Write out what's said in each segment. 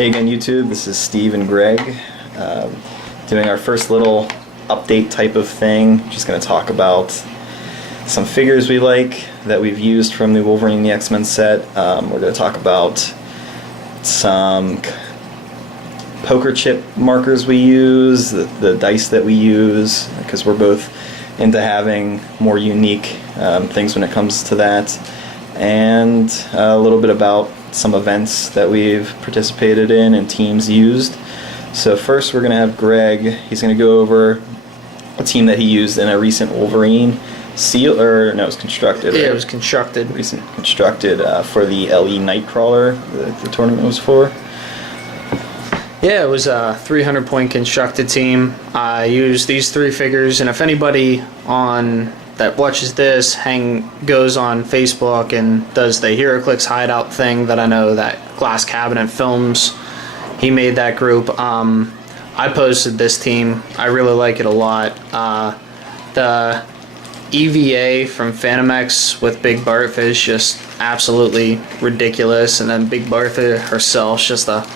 Hey again, YouTube. This is Steve and Greg doing our first little update type of thing. Just going to talk about some figures we like that we've used from the Wolverine and the X-Men set. We're going to talk about some poker chip markers we use, the dice that we use, because we're both into having more unique things when it comes to that, and a little bit about some events that we've participated in and teams used. So first we're going to have Greg. He's going to go over a team that he used in a recent Wolverine seal, or no, it was constructed. Yeah, right? It was constructed. Recent constructed for the LE Nightcrawler the tournament was for. Yeah, it was a 300-point constructed team. I used these three figures, and if anybody on that watches this goes on Facebook and does the Heroclix hideout thing that I know that Glass Cabinet Films, he made that group. I posted this team. I really like it a lot. The EVA from Phantom X with Big Bertha is just absolutely ridiculous, and then Big Bertha herself is just a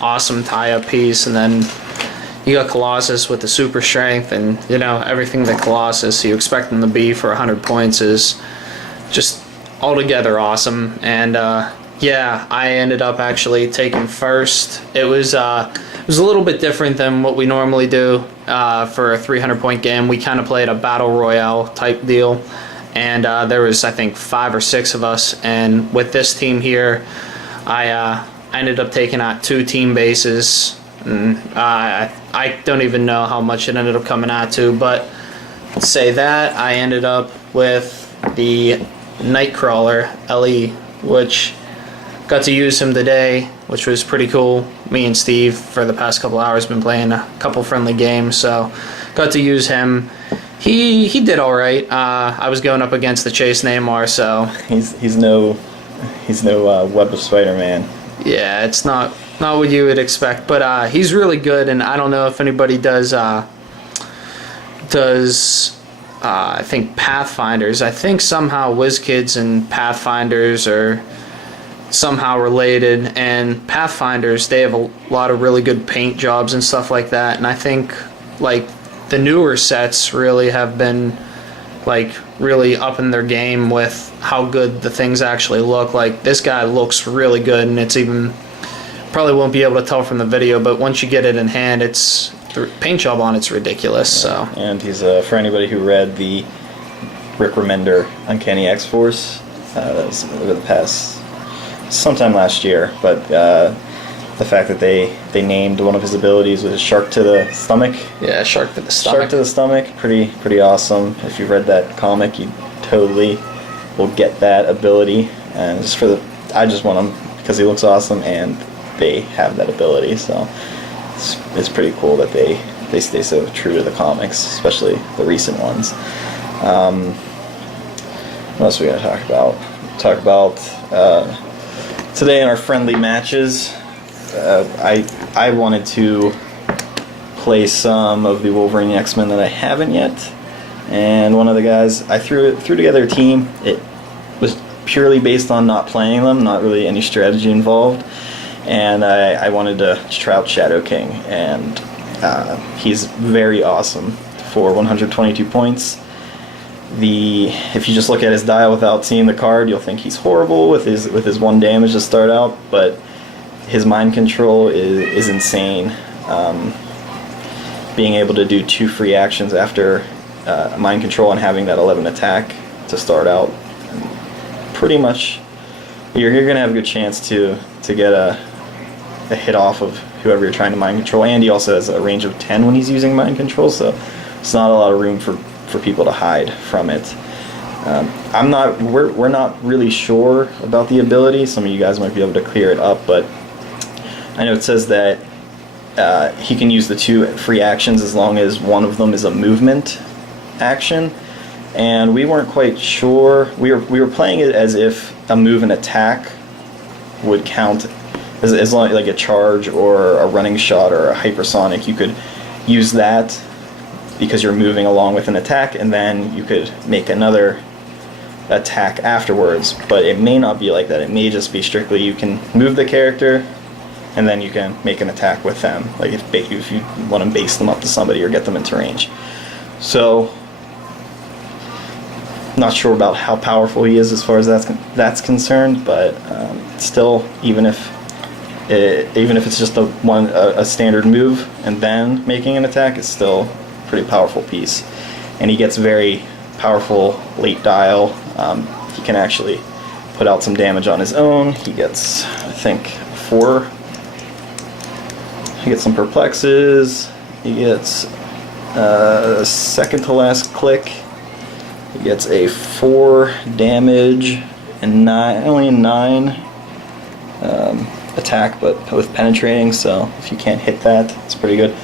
awesome tie-up piece, and then you got Colossus with the super strength, and you know everything that Colossus you expect them to be for 100 points is just altogether awesome. And yeah, I ended up actually taking first. It was a little bit different than what we normally do for a 300-point game. We kind of played a battle royale type deal, and there was I think 5 or 6 of us. And with this team here, I ended up taking out 2 team bases. I don't even know how much it ended up coming out to, but say that I ended up with the Nightcrawler LE, which got to use him today, which was pretty cool. Me and Steve for the past couple hours been playing a couple friendly games, so got to use him. He did all right. I was going up against the Chase Namor, so He's no Web of Spider-Man. yeah, it's not what you would expect, but he's really good. And I don't know if anybody does I think Pathfinders. I think somehow WizKids and Pathfinders are somehow related, and Pathfinders, they have a lot of really good paint jobs and stuff like that, and I think like the newer sets really have been like really upping their game with how good the things actually look. Like this guy looks really good, and it's even probably won't be able to tell from the video, but once you get it in hand, it's the paint job on it's ridiculous. So, and he's for anybody who read the Rick Remender Uncanny X-Force, that was over the past sometime last year, but the fact that they named one of his abilities was shark to the stomach. yeah, shark to the stomach. Shark to the stomach, pretty awesome. If you read that comic, you totally will get that ability. And just I just want him because he looks awesome, and they have that ability. So it's pretty cool that they stay so true to the comics, especially the recent ones. What else we gotta talk about? Talk about today in our friendly matches. I wanted to play some of the Wolverine X-Men that I haven't yet, and one of the guys I threw together a team. It was purely based on not playing them, not really any strategy involved, and I wanted to try out Shadow King, and he's very awesome for 122 points. If you just look at his dial without seeing the card, you'll think he's horrible with his 1 damage to start out, but his mind control is insane. Being able to do 2 free actions after mind control and having that 11 attack to start out, pretty much you're going to have a good chance to get a hit off of whoever you're trying to mind control. And he also has a range of 10 when he's using mind control, so it's not a lot of room for people to hide from it. We're not really sure about the ability. Some of you guys might be able to clear it up, but I know it says that he can use the 2 free actions as long as one of them is a movement action, and we weren't quite sure. We were playing it as if a move and attack would count as long like a charge or a running shot or a hypersonic. You could use that because you're moving along with an attack, and then you could make another attack afterwards. But it may not be like that. It may just be strictly you can move the character and then you can make an attack with them, like if you want to base them up to somebody or get them into range. So, not sure about how powerful he is as far as that's concerned, but still, even if it's just a standard move and then making an attack, it's still a pretty powerful piece. And he gets very powerful late dial. He can actually put out some damage on his own. He gets, I think, 4. He gets some perplexes. He gets second to last click. He gets a 4 damage and only a 9 attack, but with penetrating. So if you can't hit that, it's pretty good.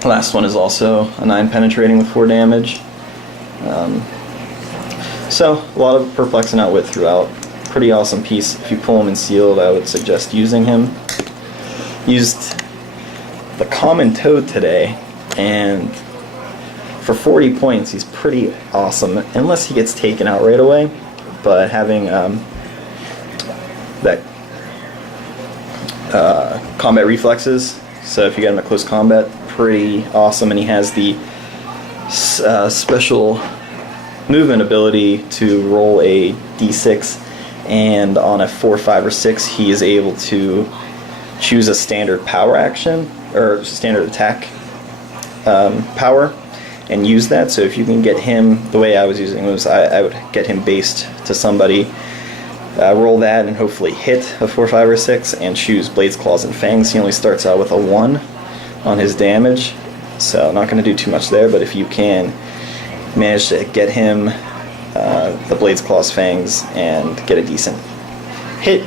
The last one is also a 9 penetrating with 4 damage. So a lot of perplexing outwit throughout. Pretty awesome piece. If you pull him in sealed, I would suggest using him. Used the common toad today, and for 40 points he's pretty awesome, unless he gets taken out right away. But having that combat reflexes, so if you get him at close combat, pretty awesome. And he has the special movement ability to roll a d6, and on a 4, 5, or 6 he is able to choose a standard power action or standard attack power and use that. So if you can get him, the way I was using it was I would get him based to somebody, roll that and hopefully hit a 4, 5, or 6 and choose Blades, Claws, and Fangs. He only starts out with a 1 on his damage, so not going to do too much there. But if you can manage to get him the Blades, Claws, Fangs and get a decent hit,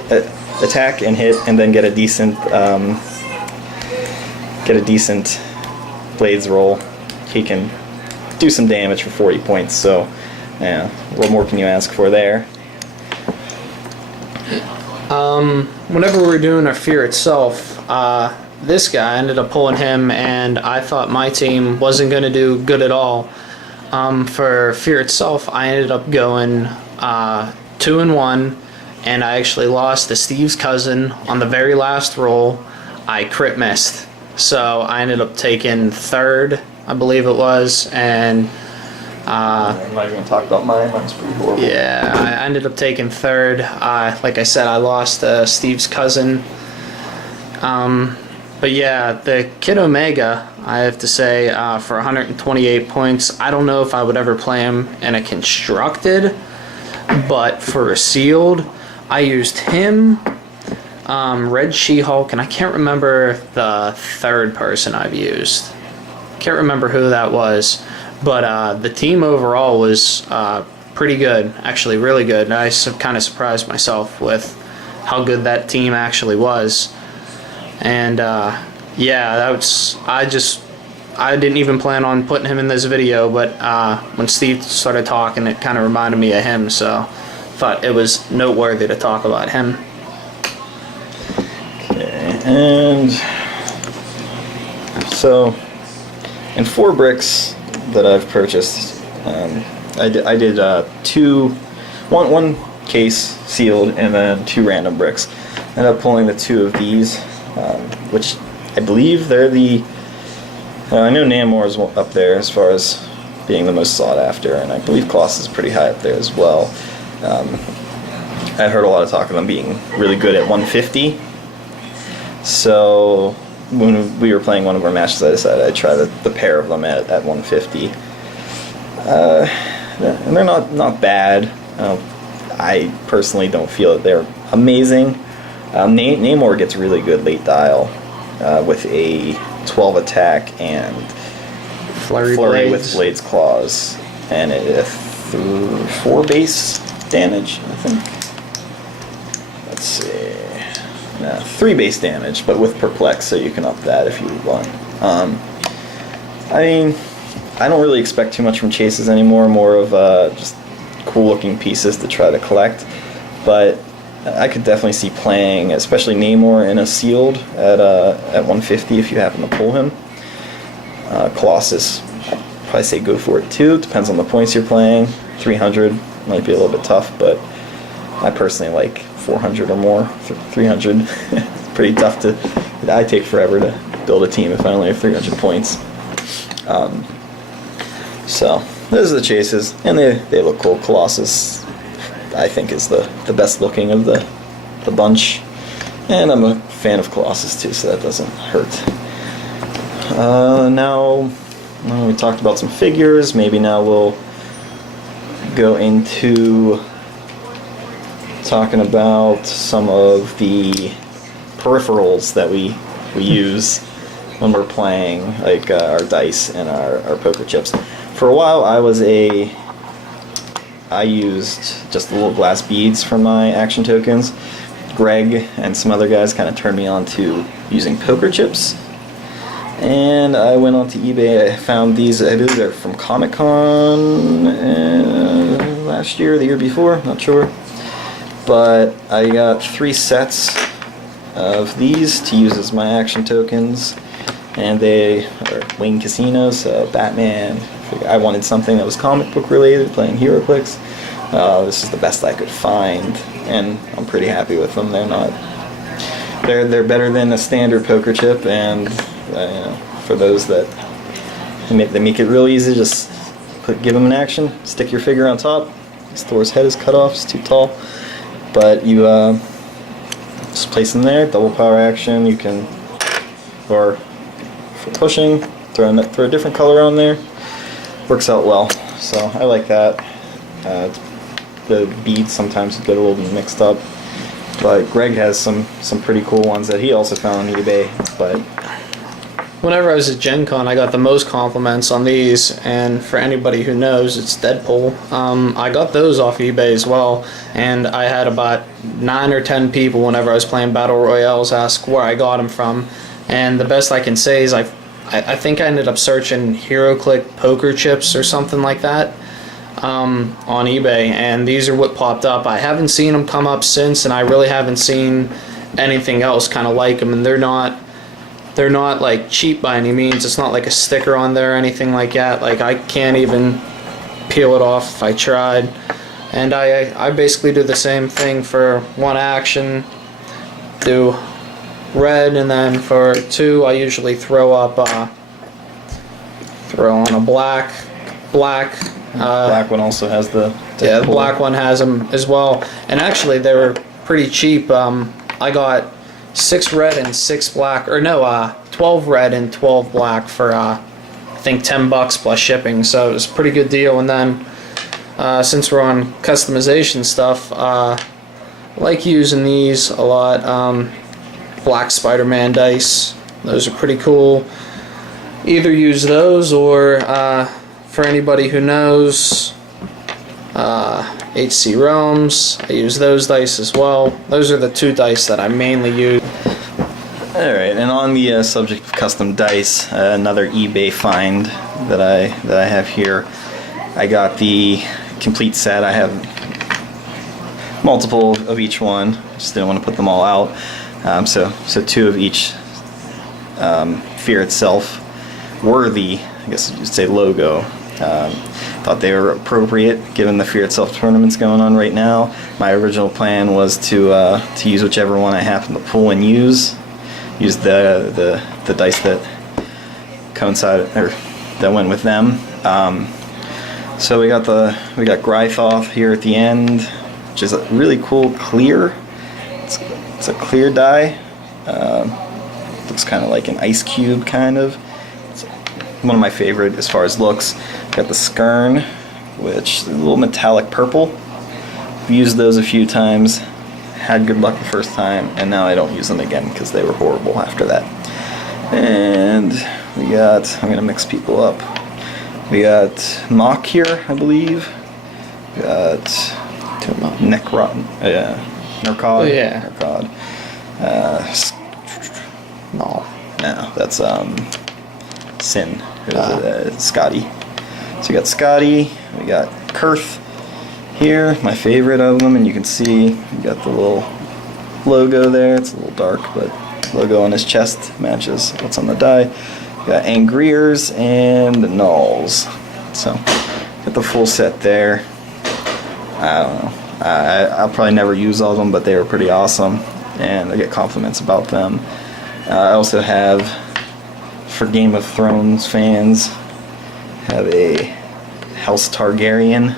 attack and hit, and then get a decent Blades roll, he can do some damage for 40 points. So yeah, what more can you ask for there? Whenever we were doing our Fear Itself, this guy ended up pulling him, and I thought my team wasn't going to do good at all. For Fear Itself, I ended up going 2-1, and I actually lost to Steve's cousin on the very last roll. I crit missed, so I ended up taking 3rd, I believe it was, and I'm not even going to talk about mine. Mine's pretty horrible. yeah, I ended up taking 3rd. Like I said, I lost Steve's cousin. But yeah, the Kid Omega, I have to say, for 128 points, I don't know if I would ever play him in a constructed, but for a sealed, I used him, Red She-Hulk, and I can't remember the 3rd person I've used. Can't remember who that was, but the team overall was pretty good, actually really good. I kind of surprised myself with how good that team actually was. And yeah, I didn't even plan on putting him in this video, but when Steve started talking, it kind of reminded me of him, so thought it was noteworthy to talk about him. Okay, and so in 4 bricks that I've purchased, I did one case sealed and then 2 random bricks. Ended up pulling the 2 of these, which I believe they're the. I know Namor's up there as far as being the most sought after, and I believe Colossus is pretty high up there as well. I heard a lot of talk of them being really good at 150. So when we were playing one of our matches, I decided I'd try the pair of them at 150. And they're not bad. I personally don't feel that they're amazing. Namor gets really good late dial with a 12 attack and flurry with Blades, Claws, and a 4 base damage, I think. Let's see. 3 base damage, but with Perplex, so you can up that if you want. I mean, I don't really expect too much from chases anymore, more of just cool looking pieces to try to collect, but I could definitely see playing, especially Namor in a sealed at 150 if you happen to pull him. Colossus, I'd probably say go for it too, depends on the points you're playing. 300 might be a little bit tough, but I personally like 400 or more. 300 pretty tough to. I take forever to build a team if I only have 300 points. So those are the chases, and they look cool. Colossus, I think, is the best looking of the bunch, and I'm a fan of Colossus too, so that doesn't hurt. Now we talked about some figures. Maybe now we'll go into talking about some of the peripherals that we use when we're playing, like our dice and our poker chips. For a while, I used just the little glass beads from my action tokens. Greg and some other guys kind of turned me on to using poker chips. And I went onto eBay. I found these. I believe they're from Comic-Con last year, the year before, not sure. But I got 3 sets of these to use as my action tokens, and they are Wayne Casino, so Batman. I wanted something that was comic book related, playing Heroclix. This is the best I could find, and I'm pretty happy with them. They're better than a standard poker chip, and for those that they make it real easy, just give them an action, stick your figure on top. Thor's head is cut off; it's too tall. But you just place them there, double power action. You can, or for pushing, throw a different color on there. Works out well, so I like that. The beads sometimes get a little bit mixed up, but Greg has some pretty cool ones that he also found on eBay. But whenever I was at Gen Con, I got the most compliments on these, and for anybody who knows, it's Deadpool. I got those off eBay as well, and I had about 9 or 10 people whenever I was playing Battle Royales ask where I got them from, and the best I can say is I think I ended up searching Heroclix poker chips or something like that on eBay, and these are what popped up. I haven't seen them come up since, and I really haven't seen anything else kind of like them, and they're not like cheap by any means. It's not like a sticker on there or anything like that. Like, I can't even peel it off if I tried. And I basically do the same thing for 1 action, do red, and then for 2 I usually throw on a black. black one also has the Yeah, the black one has them as well. And actually, they were pretty cheap. I got 6 red and 6 black, or no, 12 red and 12 black for I think $10 plus shipping. So it was a pretty good deal. And then since we're on customization stuff, I like using these a lot. Black Spider-Man dice. Those are pretty cool. Either use those, or for anybody who knows, HC Realms, I use those dice as well. Those are the 2 dice that I mainly use. Alright, and on the subject of custom dice, another eBay find that I have here. I got the complete set. I have multiple of each one. Just didn't want to put them all out. So 2 of each Fear Itself worthy, I guess you'd say, logo. Thought they were appropriate given the Fear Itself tournaments going on right now. My original plan was to use whichever one I happen to pull and use the dice that coincided, or that went with them. So we got Grythoth here at the end, which is a really cool clear. It's a clear die. Looks kind of like an ice cube, kind of. It's one of my favorite as far as looks. Got the Skern, which is a little metallic purple. Used those a few times. Had good luck the first time, and now I don't use them again because they were horrible after that. And we got, I'm going to mix people up. We got Mock here, I believe. We got Necrod. Nercod. Oh, yeah. Nercod. No, that's Sin. Scotty. So we got Scotty. We got Kurth here, my favorite of them, and you can see we got the little logo there. It's a little dark, but logo on his chest matches what's on the die. We got Angriers and Nulls. So got the full set there. I don't know. I'll probably never use all of them, but they were pretty awesome. and I get compliments about them. I also have, for Game of Thrones fans, have a House Targaryen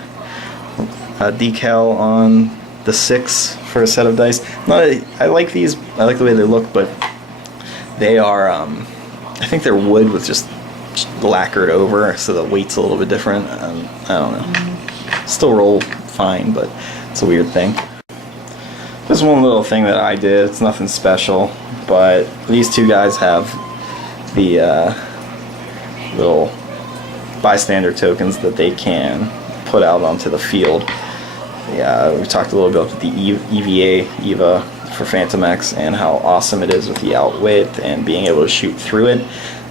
decal on the 6 for a set of dice. I like these. I like the way they look, but they are. I think they're wood with just lacquered over, so the weight's a little bit different. I don't know. Still roll fine, but it's a weird thing. Just one little thing that I did. It's nothing special, but these two guys have the little bystander tokens that they can put out onto the field. Yeah, we talked a little bit about the EVA for Phantom X and how awesome it is with the out width and being able to shoot through it.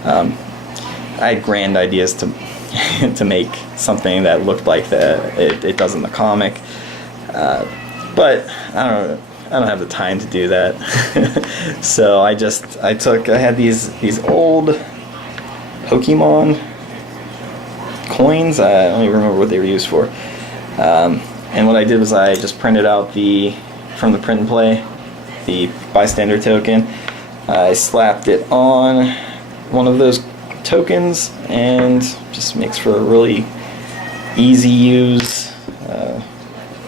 I had grand ideas to to make something that looked like it does in the comic, but I don't have the time to do that. So I had these old Pokemon coins. I don't even remember what they were used for. And what I did was I just printed out from the print and play, the bystander token. I slapped it on one of those tokens and just makes for a really easy use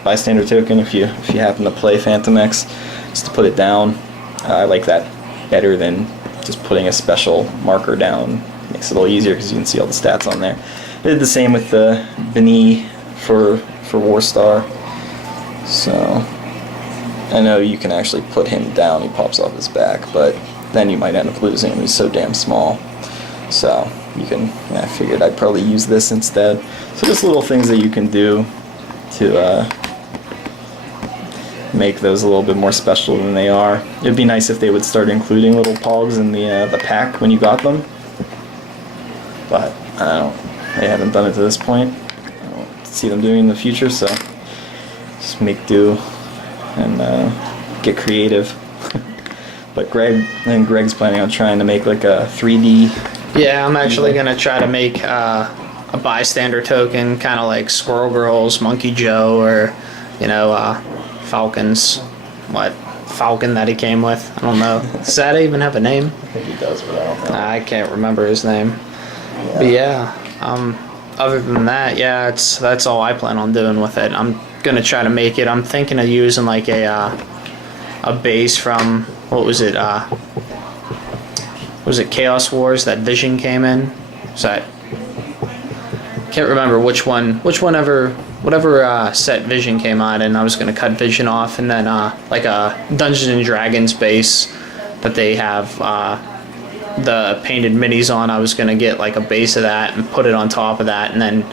bystander token if you happen to play Phantom X, just to put it down. I like that better than just putting a special marker down. Makes it a little easier because you can see all the stats on there. I did the same with the Beni for Warstar. So I know you can actually put him down, he pops off his back, but then you might end up losing him, he's so damn small. So I figured I'd probably use this instead. So just little things that you can do to make those a little bit more special than they are. It'd be nice if they would start including little pogs in the pack when you got them, but they haven't done it to this point. I don't see them doing it in the future, so just make do and get creative. But Greg's planning on trying to make like a 3D. Yeah, I'm actually gonna try to make a bystander token, kind of like Squirrel Girl's Monkey Joe, or Falcon's Falcon that he came with. I don't know. Does that even have a name? I think he does, but I don't know. I can't remember his name. Yeah. But yeah, other than that, yeah, that's all I plan on doing with it. I'm gonna try to make it. I'm thinking of using like a base from, what was it? Was it Chaos Wars that Vision came in? Can't remember whatever set Vision came out in. I was gonna cut Vision off, and then like a Dungeons and Dragons base that they have the painted minis on. I was gonna get like a base of that and put it on top of that, and then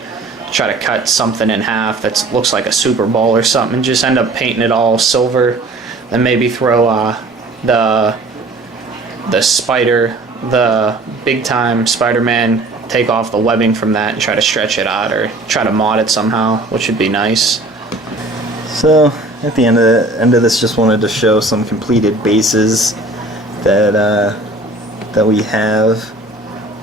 try to cut something in half that looks like a Super Bowl or something, and just end up painting it all silver. Then maybe throw the spider, the big time Spider-Man, take off the webbing from that and try to stretch it out, or try to mod it somehow, which would be nice. So at the end of this, just wanted to show some completed bases that we have.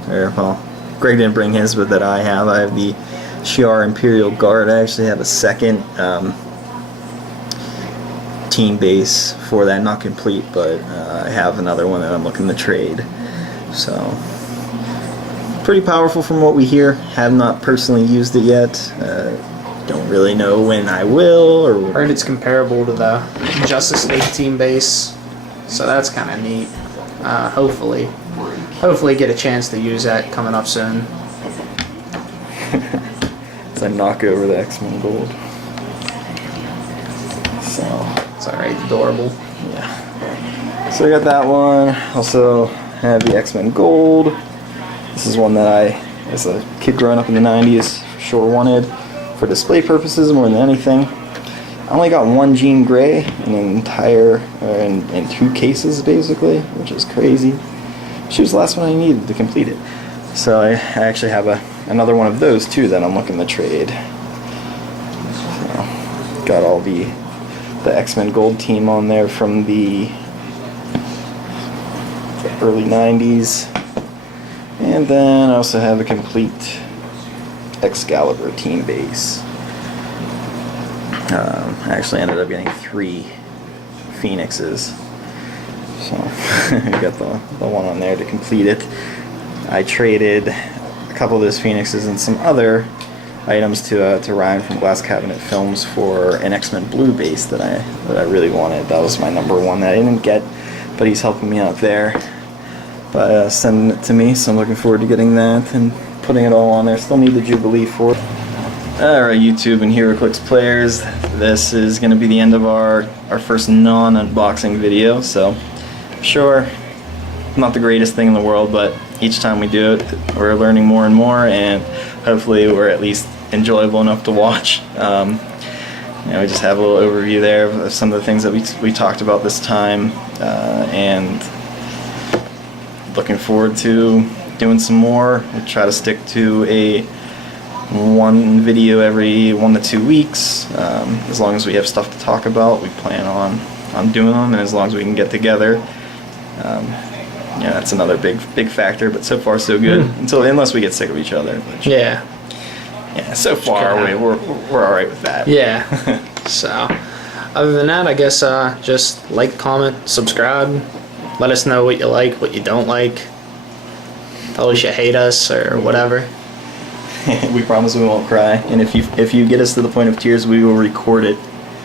Or, well, Greg didn't bring his, but that I have. I have the Shi'ar Imperial Guard. I actually have a second team base for that, not complete, but I have another one that I'm looking to trade. So pretty powerful from what we hear. Have not personally used it yet. Don't really know when I will. Or Heard it's comparable to the Justice League team base, so that's kind of neat. Hopefully get a chance to use that coming up soon. As I knock over the X-Men Gold. So it's alright, adorable. Yeah. So I got that one. Also have the X-Men Gold. This is one that I, as a kid growing up in the 90s, for sure wanted for display purposes more than anything. I only got one Jean Grey in an entire, in 2 cases basically, which is crazy. She was the last one I needed to complete it. So I actually have another one of those too that I'm looking to trade. So, got all the X-Men Gold team on there from the early 90s. And then I also have a complete Excalibur team base. I actually ended up getting 3 Phoenixes. So we got the one on there to complete it. I traded a couple of those Phoenixes and some other items to Ryan from Glass Cabinet Films for an X-Men Blue base that I really wanted. That was my number one that I didn't get, but he's helping me out there by sending it to me, so I'm looking forward to getting that and putting it all on there. Still need the Jubilee for it. Alright, YouTube and Heroclix players, this is going to be the end of our first non-unboxing video, so sure, not the greatest thing in the world, but each time we do it, we're learning more and more, and hopefully we're at least enjoyable enough to watch. We just have a little overview there of some of the things that we talked about this time, and looking forward to doing some more. We'll try to stick to one video every 1 to 2 weeks. As long as we have stuff to talk about, we plan on doing them, and as long as we can get together. That's another big factor, but so far so good. Unless we get sick of each other. Which, yeah, so far we're all right with that. Yeah. So, other than that, I guess just like, comment, subscribe. Let us know what you like, what you don't like. Tell us you hate us or whatever. We promise we won't cry, and if you get us to the point of tears, we will record it.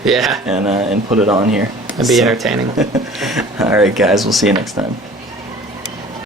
Yeah. And put it on here. It'd be entertaining. All right, guys. We'll see you next time.